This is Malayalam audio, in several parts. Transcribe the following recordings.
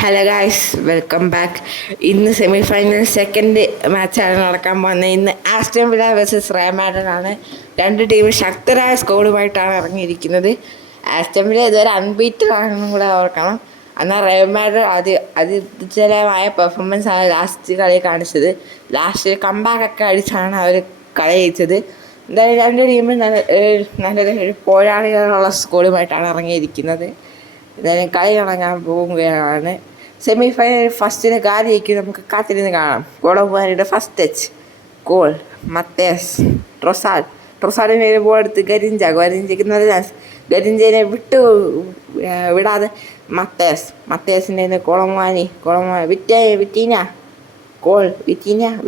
Hello guys, welcome back. ഇന്ന് സെമി ഫൈനൽ സെക്കൻഡ് മാച്ചാണ് നടക്കാൻ പോകുന്നത്. ഇന്ന് Aston Villa versus Real Madrid ആണ്. രണ്ട് ടീം ശക്തരായ സ്കോഡുമായിട്ടാണ് ഇറങ്ങിയിരിക്കുന്നത്. ആസ്റ്റൺ വില്ല ഇതുവരെ അൺബീറ്റഡ് ആണെന്നും കൂടെ ഓർക്കണം. എന്നാൽ റയൽ മാഡ്രിഡ് അതിജലമായ പെർഫോമൻസ് ആണ് ലാസ്റ്റ് കളി കാണിച്ചത്. ലാസ്റ്റ് കംബാക്ക് ഒക്കെ അടിച്ചാണ് അവർ കളി ജയിച്ചത്. എന്തായാലും രണ്ട് ടീമും നല്ലൊരു പോരാളികളുള്ള സ്കോഡുമായിട്ടാണ് ഇറങ്ങിയിരിക്കുന്നത്. എന്തായാലും കളി തുടങ്ങാൻ പോവുകയാണ്. സെമി ഫൈനൽ ഫസ്റ്റിന് കാര്യം നമുക്ക് കാത്തിരുന്ന് കാണാം. ഗോളന്മാരുടെ ഫസ്റ്റ് ടച്ച് ഗോൾ മത്തേസ് ട്രൊസാഡിനെ ബോൾ എടുത്ത് ഗരിഞ്ചയ്ക്ക് നല്ല ചാൻസ്. ഗരിഞ്ചനെ വിടാതെ മത്തേസിൻ്റെ കോളമാനി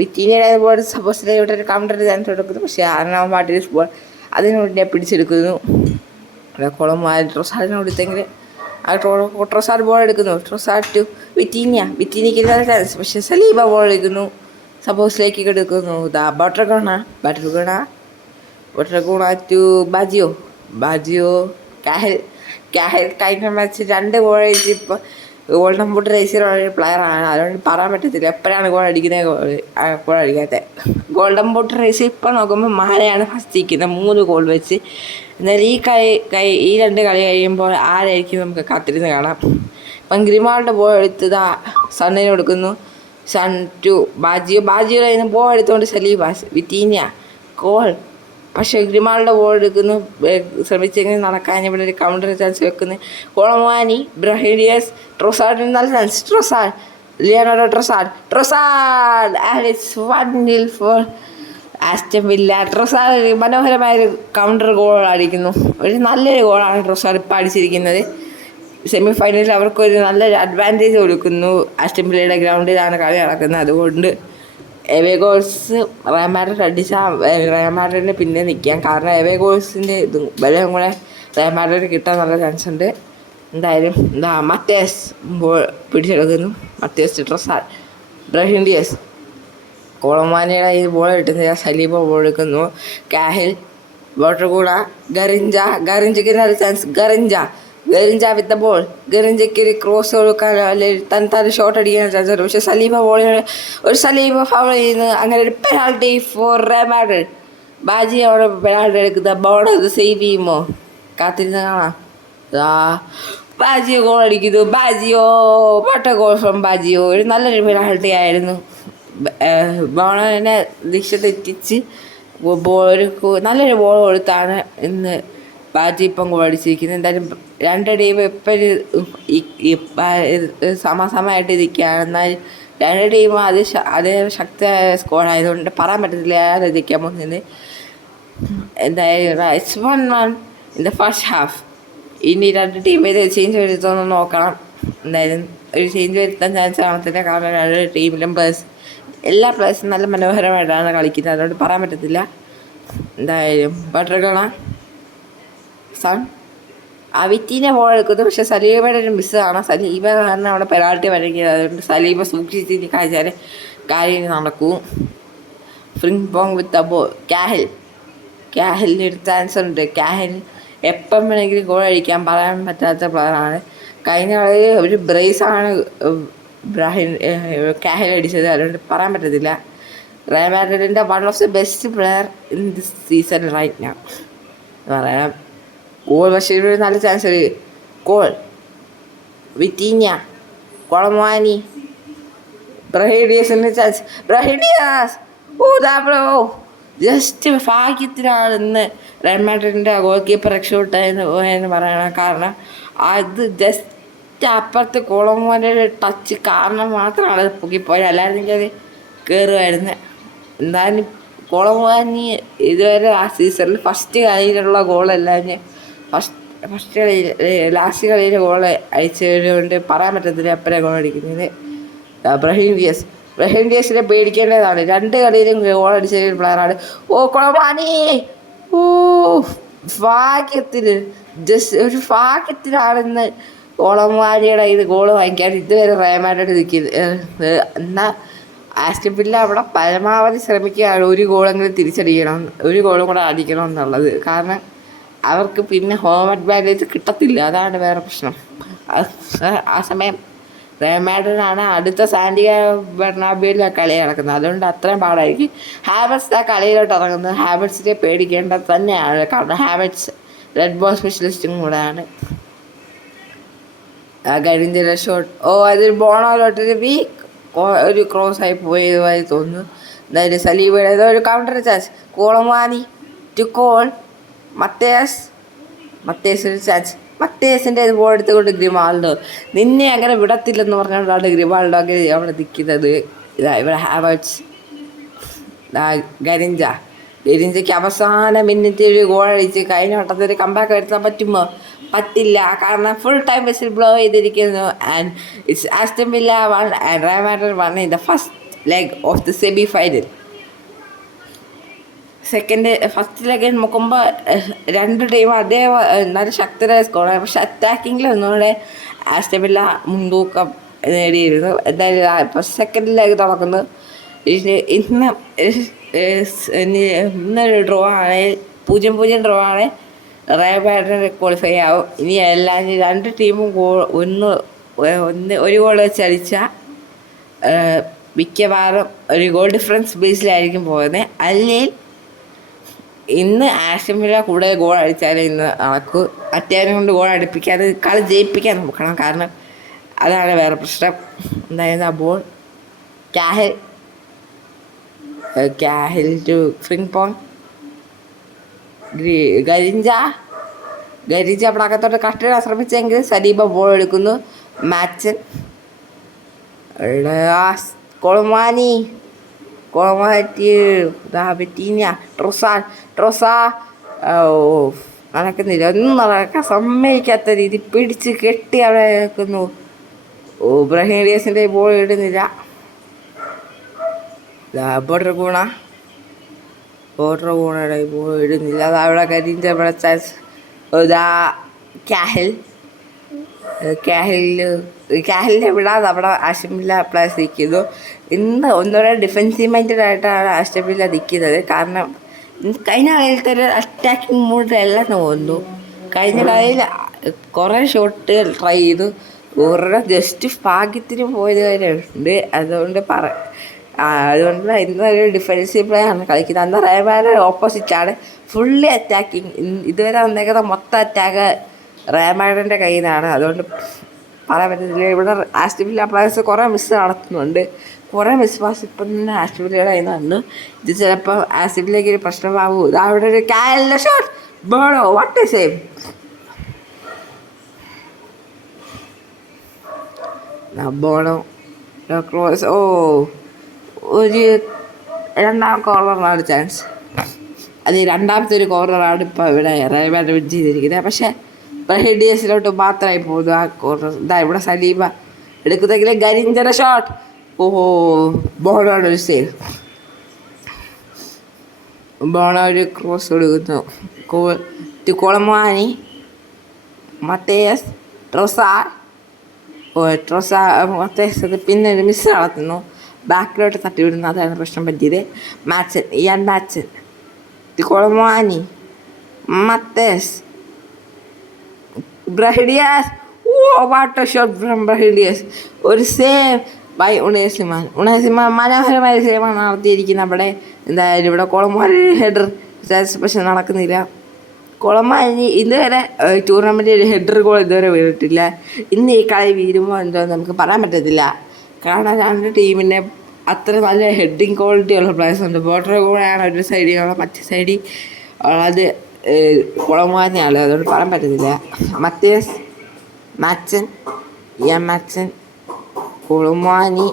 വിറ്റീനയുടെ ബോൾ സപ്പോസ് ഇവിടെ ഒരു കൗണ്ടർ ചാൻസ് കൊടുക്കുന്നു. പക്ഷേ ആറിനാം പാട്ടിൽ ബോൾ അതിനുവേണ്ടി പിടിച്ചെടുക്കുന്നു. കോളമാനി ട്രൊസാഡിനെ കൊടുത്തെങ്കിൽ ട്രൊസാഡ് ബോൾ എടുക്കുന്നു. ട്രൊസാഡ് ടു വിറ്റീനിക്ക് നല്ല ചാൻസ്. പക്ഷേ സലീബ ബോൾ എടുക്കുന്നു. സപ്പോസിലേക്ക് എടുക്കുന്നു. ബട്ടർഗോണ ടു ബാജിയോ കഴിഞ്ഞ മാച്ച് 2 ഗോൾ അടിച്ച് ഇപ്പോൾ ഗോൾഡൻ ബൂട്ട് റേസിലുള്ള ഒരു പ്ലെയറാണ്. അതുകൊണ്ട് പറയാൻ പറ്റത്തില്ല എപ്പോഴാണ് ഗോൾ അടിക്കാത്തത്. ഗോൾഡൻ ബൂട്ട് റേസ് ഇപ്പോൾ നോക്കുമ്പോൾ മാലയാണ് ഫസ്റ്റ് നിൽക്കുന്നത് 3 ഗോൾ വെച്ച്. എന്നാൽ ഈ 2 കളി കഴിയുമ്പോൾ ആരായിരിക്കും നമുക്ക് കാത്തിരുന്ന് കാണാം. ഇപ്പം ഗ്രിമാൾഡ് ബോൾ എടുത്തത് സണ്ണിന് കൊടുക്കുന്നു. സൺ ടു ബാജിയുടെ കയ്യിൽ നിന്ന് ബോൾ എടുത്തുകൊണ്ട് സലീബാസ് വിറ്റീനിയ ഗോൾ. പക്ഷേ ഗ്രിമാൾഡ് ബോൾ എടുക്കുന്നു. ശ്രമിച്ചെങ്കിൽ നടക്കാൻ ഇവിടെ ഒരു കൗണ്ടർ ചാൻസ് വെക്കുന്നു. കോളമാനി ബ്രഹീഡിയസ് ട്രൊസാഡിന് നല്ല chance. Leonardo Trossard and it's 1-0 for Aston Villa. Trossard മനോഹരമായൊരു കൗണ്ടർ ഗോൾ അടിക്കുന്നു. ഒരു നല്ലൊരു ഗോളാണ് ട്രൊസാഡ് ഇപ്പോൾ അടിച്ചിരിക്കുന്നത്. സെമി ഫൈനലിൽ അവർക്കൊരു നല്ലൊരു അഡ്വാൻറ്റേജ് കൊടുക്കുന്നു. ആസ്റ്റൺ വില്ലയുടെ ഗ്രൗണ്ടിലാണ് കളി നടക്കുന്നത്. അതുകൊണ്ട് എവേ ഗോൾസ് റയൽ മാഡ്രിഡ് അടിച്ചാൽ റയൽ മാഡ്രിഡിന് പിന്നെ നിൽക്കാം. കാരണം എവേ ഗോൾസിൻ്റെ ബലം കൂടെ റയൽ മാഡ്രിഡ് കിട്ടാൻ നല്ല ചാൻസ് ഉണ്ട്. എന്തായാലും മത്തേസ് ബോൾ പിടിച്ചെടുക്കുന്നു. മത്തേസ് ട്രൊസാഡ് ബ്രഹീഡിയസ് കോളമാനിയുടെ ഈ ബോൾ കിട്ടുന്നില്ല. സലീബ ബോൾ എടുക്കുന്നു. കാഹിൽ ബോട്ടർകൂട ഗറിഞ്ചയ്ക്ക് നല്ല chance. Garrincha with the ball. ഗറിഞ്ചയ്ക്ക് ഒരു ക്രോസ് കൊടുക്കാൻ അല്ലെങ്കിൽ തന്നെ ഷോട്ട് അടിക്കാൻ ചാൻസ് ഉണ്ട്. പക്ഷേ സലീബ ഫൗൾ ചെയ്യുന്നു. അങ്ങനെ ഒരു പെനാൾട്ടി ഫോർ റയൽ മാഡ്രിഡ്. ബാജി അവിടെ പെനാൾട്ടി എടുക്കുന്ന ബോൾ അത് സേവ് ചെയ്യുമോ? കാത്തിരുന്ന് കാണാം. ബാജിയോ ഗോൾ അടിക്കുന്നു. What a goal from Baggio. ഒരു നല്ലൊരു പെനാൾട്ടി ആയിരുന്നു. ബോളിനെ ദിശ തെറ്റിച്ച് നല്ലൊരു ബോൾ കൊടുത്താണ് ഇന്ന് ബാജി ഇപ്പം ഗോൾ അടിച്ചിരിക്കുന്നത്. എന്തായാലും 2 ടീം ഇപ്പം സമസമമായിട്ട് ഇരിക്കുകയാണ്. എന്നാൽ 2 ടീമും അതേ ശക്തമായ സ്കോഡായതുകൊണ്ട് പറയാൻ പറ്റത്തില്ല ആരും ഇരിക്കാൻ പോകുന്നത്. എന്തായാലും it's 1-1 in the first half. ഇനി 2 ടീം ഇത് ചേഞ്ച് വരുത്തുമെന്ന് നോക്കണം. എന്തായാലും ഒരു ചേഞ്ച് വരുത്താൻ ചാൻസ് കാണത്തില്ല. കാരണം 2 ടീമിലും എല്ലാ പ്ലേയേഴ്സും നല്ല മനോഹരമായിട്ടാണ് കളിക്കുന്നത്. അതുകൊണ്ട് പറയാൻ പറ്റത്തില്ല. എന്തായാലും ബട്ടർഗോണ വിറ്റീനെ ബോൾ എടുക്കുന്നു. പക്ഷേ സലീബയുടെ ഒരു മിസ്സാണ്. സലീബ കാരണം അവിടെ പെനാൾട്ടി വരയ്ക്കുന്നത്. അതുകൊണ്ട് സലീബ സൂക്ഷിച്ച് കാഴ്ചാൽ കാര്യം നടക്കും. ഫ്രിങ് പോങ് വിത്ത് ദ ബോൾ. കാഹിലിന് ഒരു ചാൻസ് ഉണ്ട്. കാഹിൽ എപ്പം വേണമെങ്കിലും ഗോൾ അടിക്കാൻ പറയാൻ പറ്റാത്ത പ്ലെയറാണ്. കഴിഞ്ഞ കളിയിൽ ഒരു ബ്രേസാണ് കാഹിൽ അടിച്ചത്. അതുകൊണ്ട് പറയാൻ പറ്റത്തില്ല. റയൽ മാഡ്രിഡിൻ്റെ one of the best player in this season right now പറയാം. ഗോൾ പക്ഷേ ഒരു നല്ല ചാൻസ് ഒരു ഗോൾ. വിറ്റീനിയ കൊളമാനി ബ്രഹീഡിയസിന് ചാൻസ്. ജസ്റ്റ് ഭാഗ്യത്തിനാണ് ഇന്ന് റയൽ മാഡ്രിഡിൻ്റെ ഗോൾ കീപ്പർ രക്ഷപ്പെട്ടെന്ന് പറയണം. കാരണം അത് ജസ്റ്റ് അപ്പുറത്ത് കൊളമാനിയുടെ ടച്ച് കാരണം മാത്രമാണ് അത് പൊക്കിപ്പോയത്. അല്ലായിരുന്നെങ്കിൽ അത് കയറുമായിരുന്നു. എന്തായാലും കൊളമാനി ഇതുവരെ ആ സീസണിൽ ഫസ്റ്റ് കളിയിലുള്ള ഗോളല്ലാഞ്ഞ് ഫസ്റ്റ് കളിയിൽ ലാസ്റ്റ് കളിയിൽ ഗോൾ അടിച്ചതുകൊണ്ട് പറയാൻ പറ്റത്തില്ല എപ്പോഴാണ് ഗോൾ അടിക്കുന്നത്. ബ്രഹീഡിയസിനെ പേടിക്കേണ്ടതാണ്. 2 കളിയിലും ഗോൾ അടിച്ച പ്ലെയറാണ്. കൊളമാനി ഭാഗ്യത്തിനാണെന്ന് കൊളമാനിയുടെ ഇത് ഗോൾ വാങ്ങിക്കാൻ ഇതുവരെ റയൽ മാഡ്രിഡ് നിൽക്കുന്നത്. എന്നാൽ ആസ്റ്റൺ വില്ല അവിടെ പരമാവധി ശ്രമിക്കുകയാണ്. 1 ഗോളെങ്കിലും തിരിച്ചടിക്കണം, 1 ഗോളും കൂടെ അടിക്കണം എന്നുള്ളത്. കാരണം അവർക്ക് പിന്നെ ഹോം അഡ്വാൻറ്റേജ് കിട്ടത്തില്ല. അതാണ് വേറെ പ്രശ്നം. ആ സമയം റയൽ മാഡ്രിഡാണ് അടുത്ത സാന്റിയാഗോ ബെർണാബ്യൂവിലെ കളി നടക്കുന്നത്. അതുകൊണ്ട് അത്രയും പാടായിരിക്കും. ഹാവെർട്സ് ആ കളിയിലോട്ട് ഇറങ്ങുന്നത്. ഹാവെർട്സിനെ പേടിക്കേണ്ടത് തന്നെയാണ്. കാരണം ഹാവെർട്സ് റെഡ് ബോൾ സ്പെഷ്യലിസ്റ്റും കൂടെയാണ്. കരിഞ്ചിലെ ഷോട്ട് അതൊരു ബോണോലോട്ടൊരു ഒരു ക്രോസ് ആയി പോയതുമായി തോന്നുന്നു. എന്തായാലും സലീബയുടെ ഏതോ ഒരു കൗണ്ടർ ചാൻസ്. കോളമാനി ടു കോൾ മത്തേസ് ഒരു ചാൻസ്. മത്തേസിൻ്റെ ഇത് ബോൾ എടുത്തുകൊണ്ട് ഗ്രിമാൾഡോ നിന്നെ അങ്ങനെ വിടത്തില്ലെന്ന് പറഞ്ഞുകൊണ്ടാണ് ഗ്രിമാൾഡോ അങ്ങനെ അവിടെ നിൽക്കുന്നത്. ഇവിടെ ഹാവേർട്സ് ഗരിഞ്ചയ്ക്ക് അവസാന മിനിറ്റ് ഒരു ഗോൾ അടിച്ച് കഴിഞ്ഞ വട്ടത്തിൽ കമ്പാക്ക് വരുത്താൻ പറ്റുമോ? പറ്റില്ല. കാരണം ഫുൾ ടൈം വെസിൽ ബ്ലോ ചെയ്തിരിക്കുന്നു. And it's Aston villa 1 and Real Madrid 1 in the first leg of the semi final. First leg നോക്കുമ്പോൾ രണ്ട് ടീം അതേ നല്ല ശക്തരായ സ്കോറാണ്. പക്ഷെ അറ്റാക്കിങ്ങിൽ ഒന്നുകൂടെ ആസ്റ്റൺ വില്ല മുൻതൂക്കം നേടിയിരുന്നു. എന്തായാലും ഇപ്പോൾ സെക്കൻഡ് ലെഗ് തുടങ്ങുന്നു. ഇന്നൊരു ഡ്രോ ആണ്, 0-0 ഡ്രോ ആണ്. റയൽ മാഡ്രിഡ് ക്വാളിഫൈ ആവും. ഇനി എല്ലാം രണ്ട് ടീമും ഒരു ഗോൾ വെച്ച് അടിച്ചാൽ മിക്കവാറും ഒരു ഗോൾ ഡിഫറൻസ് ബേസിലായിരിക്കും പോകുന്നത്. അല്ലെങ്കിൽ ഇന്ന് ആസ്റ്റൺ വില്ല കൂടുതൽ ഗോൾ അടിച്ചാലും ഇന്ന് നടക്കും. അത്യാവശ്യം കൊണ്ട് ഗോൾ അടുപ്പിക്കാതെ കളി ജയിപ്പിക്കാൻ നോക്കണം. കാരണം അതാണ് വേറെ പ്രശ്നം. എന്തായിരുന്നു ആ ബോൾ ക്യാഹിൽ ടു ഫ്രിംഗ്പോങ്. ഗരിഞ്ച അവിടെ അകത്തോട്ട് കട്ടിടാൻ ശ്രമിച്ചെങ്കിൽ സലീബ ബോൾ എടുക്കുന്നു. മാച്ചൻ കൊളമാനി ട്രൊസാ നടക്കുന്നില്ല. ഒന്നും നടക്കാൻ സമ്മതിക്കാത്ത രീതി പിടിച്ച് കെട്ടി അവിടെ നിൽക്കുന്നു. ബ്രഹീം ഡിയാസിൻ്റെ ബോൾ ഇടുന്നില്ല. ബോർഡർ ഗൂണയുടെ ബോൾ ഇടുന്നില്ല. അത് അവിടെ കരിഞ്ച ഇവിടെ ചാൻസ്. ക്യാഹിലിനെ വിടാതെ അവിടെ ആസ്റ്റൺ വില്ല പ്ലേയേഴ്സ് നിൽക്കുന്നു. ഇന്ന് ഒന്നുകൂടെ ഡിഫെൻസീവ് മൈൻഡഡ് ആയിട്ടാണ് ആസ്റ്റൺ വില്ല നിൽക്കുന്നത്. കാരണം കഴിഞ്ഞ കളിയിലത്തെ ഒരു അറ്റാക്കിംഗ് മൂഡിലല്ല തോന്നുന്നു. കഴിഞ്ഞ കളിയിൽ കുറേ ഷോട്ടുകൾ ട്രൈ ചെയ്തു. ഒരെണ്ണം ജസ്റ്റ് ഭാഗ്യത്തിന് പോയത് കാര്യമുണ്ട്. അതുകൊണ്ട് ഇന്നൊരു ഡിഫെൻസീവ് പ്ലേ ആണ് കളിക്കുന്നത്. അന്ന് റയൽ മാഡ്രിഡ് ഓപ്പോസിറ്റാണ്, ഫുള്ളി അറ്റാക്കിങ്. ഇതുവരെ വന്നേക്കുന്ന മൊത്തം അറ്റാക്ക് റയൽ മാഡ്രിഡിൻ്റെ കയ്യിൽ നിന്നാണ്. അതുകൊണ്ട് പറയാൻ പറ്റത്തില്ല. ഇവിടെ ആസ്റ്റൺ വില്ല പ്ലേയേഴ്സ് കുറേ മിസ് നടത്തുന്നുണ്ട്. കുറേ മിസ് പാസ് ഇപ്പം തന്നെ ആസ്റ്റൺ വില്ലയുടെ കയ്യിൽ നിന്ന്. ഇത് ചിലപ്പോൾ ആസ്റ്റൺ വില്ലയ്ക്ക് ഒരു പ്രശ്നമാകും. അവിടെ ഒരു കാലിൻ്റെ ഷോട്ട് ബോളോ വാട്ട് എ സേവ്. ബോളോ ക്രോസ് ഒരു രണ്ടാം കോർണറാണ് ചാൻസ്. അത് രണ്ടാമത്തെ ഒരു കോർണറാണ് ഇപ്പോൾ ഇവിടെ റയൽ മാഡ്രിഡ് വിൻ ചെയ്തിരിക്കുന്നത്. പക്ഷേ ബ്രഹീം ഡിയാസിലോട്ട് മാത്രമായി പോകുന്നു ആ കോർണർ. ഇവിടെ സലീബ എടുക്കുന്നെങ്കിലും ഗരിഞ്ചയുടെ ഷോട്ട് ബോളാണ് ഒരു സേവ്. ബോള ഒരു ക്രോസ് കൊടുക്കുന്നു. കൊളമാനി മത്തേസ് മത്തേസ് പിന്നെ ഒരു മിസ് നടത്തുന്നു. ബാക്കിലോട്ട് തട്ടിവിടുന്നു. അതാണ് പ്രശ്നം പറ്റിയത്. മാച്ചൻ കൊളമാനി മത്തേസ് ബ്രഹീഡിയാസ് വാട്ട് ഷോട്ട് ഫ്രം ബ്രഹീഡിയാസ്. ഒരു സേവ് ബൈ ഉണേസിമാൻ മനോഹരമായ സേവാണ് നടത്തിയിരിക്കുന്നത്. അവിടെ എന്തായാലും ഇവിടെ കൊളമാനി ഹെഡർ പക്ഷെ നടക്കുന്നില്ല. കൊളമാനി ഇതുവരെ ടൂർണമെൻറ്റിൽ ഒരു ഹെഡർ ഗോൾ ഇതുവരെ വീണിട്ടില്ല. ഇന്ന് ഈ കളി വീഴുമ്പോൾ എന്തോ നമുക്ക് പറയാൻ പറ്റത്തില്ല. കാരണം രണ്ട് ടീമിനെ അത്ര നല്ല ഹെഡിങ് ക്വാളിറ്റി ഉള്ള പ്ലേയേഴ്സ് ഉണ്ട്. ബോർഡർ കൂടെയാണ് ഒരു സൈഡിലുള്ള മറ്റേ സൈഡിൽ ഉള്ളത് കൊളമാനിയാണ്. അതുകൊണ്ട് പറയാൻ പറ്റത്തില്ല. മാച്ചൻ കൊളമാനി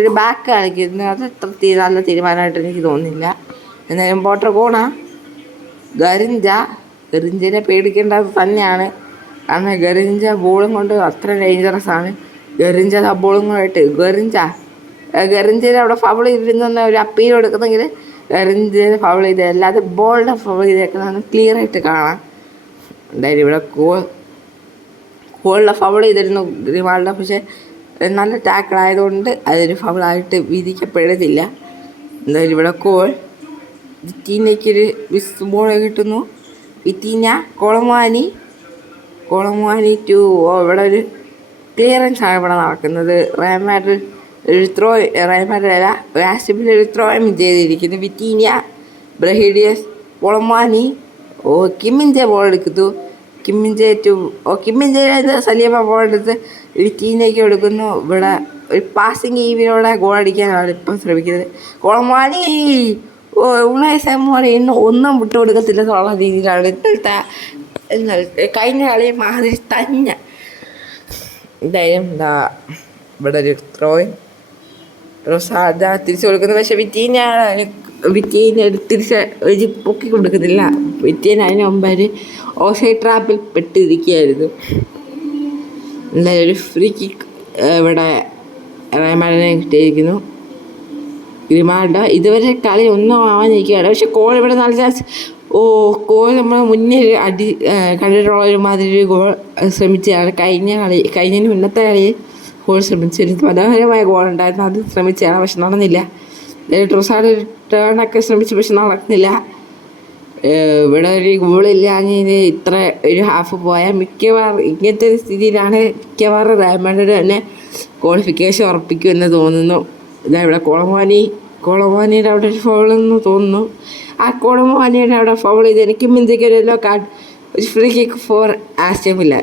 ഒരു ബാക്ക് കളിക്കുന്നു. അത് അത്ര നല്ല തീരുമാനമായിട്ട് എനിക്ക് തോന്നുന്നില്ല. എന്നാലും ബോർഡർ ഗരിഞ്ചിനെ പേടിക്കേണ്ടത് തന്നെയാണ്. കാരണം ഗരിഞ്ച ബോളും കൊണ്ട് അത്ര ഡേഞ്ചറസ് ആണ്. ഗരിഞ്ച ആ ബോളും കൊണ്ടായിട്ട് ഗരിഞ്ചിനെ അവിടെ ഫൗൾ ചെയ്തിരുന്ന ഒരു അപ്പീൽ കൊടുക്കുന്നെങ്കിൽ ഗരിഞ്ചിനെ ഫൗൾ ചെയ്ത് അല്ലാതെ ബോളിനെ ഫൗൾ ചെയ്തേക്കുന്നതാണ് ക്ലിയർ ആയിട്ട് കാണാം. എന്തായാലും ഇവിടെ ഗോളിനെ ഫൗൾ ചെയ്തിരുന്നു ഗ്രിമാൾഡോ. പക്ഷേ നല്ല ടാക്കിൾ ആയതുകൊണ്ട് അതൊരു ഫൗളായിട്ട് വിധിക്കപ്പെടുന്നില്ല. എന്തായാലും ഇവിടെ വിത്തീനയ്ക്കൊരു ബോൾ കിട്ടുന്നു. വിത്തീന കൊളമാനി ടു ഇവിടെ ഒരു ക്ലിയറൻസ് ആണ് ഇവിടെ നടക്കുന്നത്. റയൽ മാഡ്രിഡ് ഒരു ത്രോ, റയൽ മാഡ്രിഡ് അല്ല, ആസ്റ്റൺ വില്ല ഒരു ത്രോയും ചെയ്തിരിക്കുന്നു. വിറ്റീനിയ, ബ്രഹീഡിയസ്, പൊളമാനി, കിമ്മിൻജെ ബോൾ എടുക്കുന്നു. കിമ്മിൻജെ സലീമ ബോൾ എടുത്ത് വിറ്റീനയ്ക്ക് കൊടുക്കുന്നു. ഇവിടെ ഒരു പാസിങ് ഈവിലൂടെ ഗോൾ അടിക്കാനാണ് ഇപ്പം ശ്രമിക്കുന്നത്. കൊളമാനി ഉണായി സമോനെ ഇന്ന് ഒന്നും വിട്ടു കൊടുക്കത്തില്ല എന്നുള്ള രീതിയിലാണ് ഇന്നലത്തെ കഴിഞ്ഞ കളി മാതിരി തന്നെ. എന്തായാലും ഇവിടെ ഒരു റൊസാദ തിരിച്ചു കൊടുക്കുന്നു. പക്ഷെ വിറ്റീനെ തിരിച്ച് ഒരു പൊക്കി കൊടുക്കുന്നില്ല. വിറ്റീന് അതിന് മുമ്പ് ഒരു ഓഫ്സൈഡ് ട്രാപ്പിൽ പെട്ടിരിക്കുകയായിരുന്നു. എന്തായാലും ഒരു ഫ്രീ കിക്ക് ഇവിടെ റയൽ മാഡ്രിഡിനെ കിട്ടിയിരിക്കുന്നു. ഗ്രിമാൾഡോ ഇതുവരെ കളി ഒന്നും ആവാനിരിക്കുകയാണ്. പക്ഷെ കോൾ ഇവിടെ നല്ല ചാൻസ്. കോൾ നമ്മൾ മുന്നേ കണ്ടിട്ടുള്ള ഒരു മാതിരി ഒരു ഗോൾ ശ്രമിച്ചതാണ്. കഴിഞ്ഞതിന് മുന്നത്തെ കളിയിൽ ഗോൾ ശ്രമിച്ചൊരു മനോഹരമായ ഗോൾ ഉണ്ടായിരുന്നു. അത് ശ്രമിച്ചതാണ്, പക്ഷെ നടന്നില്ല. ട്രൊസാർഡ് ടേണൊക്കെ ശ്രമിച്ചു, പക്ഷെ നടക്കുന്നില്ല. ഇവിടെ ഒരു ഗോളില്ലാഞ്ഞത് ഇത്ര ഒരു ഹാഫ് പോയാൽ മിക്കവാറും ഇങ്ങനത്തെ ഒരു സ്ഥിതിയിലാണ് മിക്കവാറും റയൽ മാഡ്രിഡ് തന്നെ ക്വാളിഫിക്കേഷൻ ഉറപ്പിക്കുമെന്ന് തോന്നുന്നു. ഇതാ ഇവിടെ കൊളമാനിയുടെ അവിടെ ഒരു ഫൗളെന്ന് തോന്നുന്നു. ആ കൊളമാനിയുടെ അവിടെ ഫൗൾ ചെയ്ത് എനിക്ക് മിന്തിക്ക് ഒരു യെല്ലോ കാർഡ്, ഒരു free kick for Aston Villa.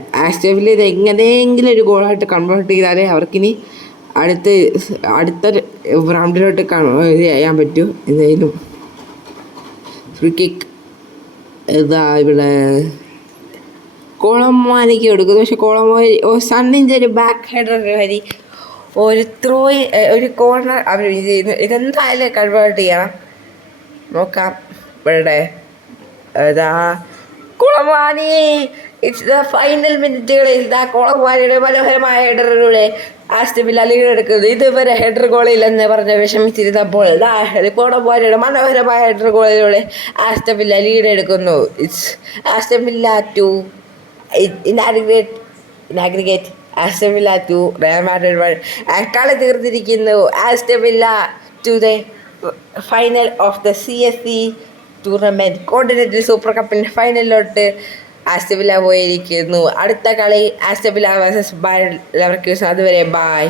ഇത് എങ്ങനെയെങ്കിലും ഒരു ഗോളായിട്ട് കൺവേർട്ട് ചെയ്താലേ അവർക്കിനി അടുത്ത റൗണ്ടിലോട്ട് ചെയ്യാൻ പറ്റൂ. എന്തായാലും ഫ്രീ കിക്ക് ഇതാ ഇവിടെ കൊളമാനിക്ക് കൊടുക്കുന്നു. പക്ഷെ സണ്ണിൻ്റെ ഒരു ബാക്ക് ഹെഡർ വരി ഒരു ഒരു കോർണർ അവർ ചെയ്യുന്നു. ഇതെന്തായാലും കൺവേർട്ട് ചെയ്യണം. നോക്കാം ഇവിടെ കൊളമാനി. ഇറ്റ്സ് ദ ഫൈനൽ മിനിറ്റുകളിൽ കൊളമാനിയുടെ മനോഹരമായ ഹെഡറിലൂടെ ആസ്റ്റൺ വില്ല ലീഡ് എടുക്കുന്നത്. ഇതുവരെ ഹെഡർ ഗോളില്ലെന്ന് പറഞ്ഞ് വിഷമിച്ചിരുന്നപ്പോൾ കൊളമാനിയുടെ മനോഹരമായ ഹെഡർ ഗോളിലൂടെ ആസ്റ്റൺ വില്ല ലീഡ് എടുക്കുന്നു. It's Aston Villa 2 in aggregate Aston Villa 2 Real Madrid 1. കളി തീർന്നിരിക്കുന്നു. Aston Villa to the final of the CSC tournament continental super കപ്പിൻ്റെ ഫൈനലിലോട്ട് ആസ്റ്റൺ വില്ല പോയിരിക്കുന്നു. അടുത്ത കളി Aston Villa versus Bayer Leverkusen. അതുവരെ ബൈ.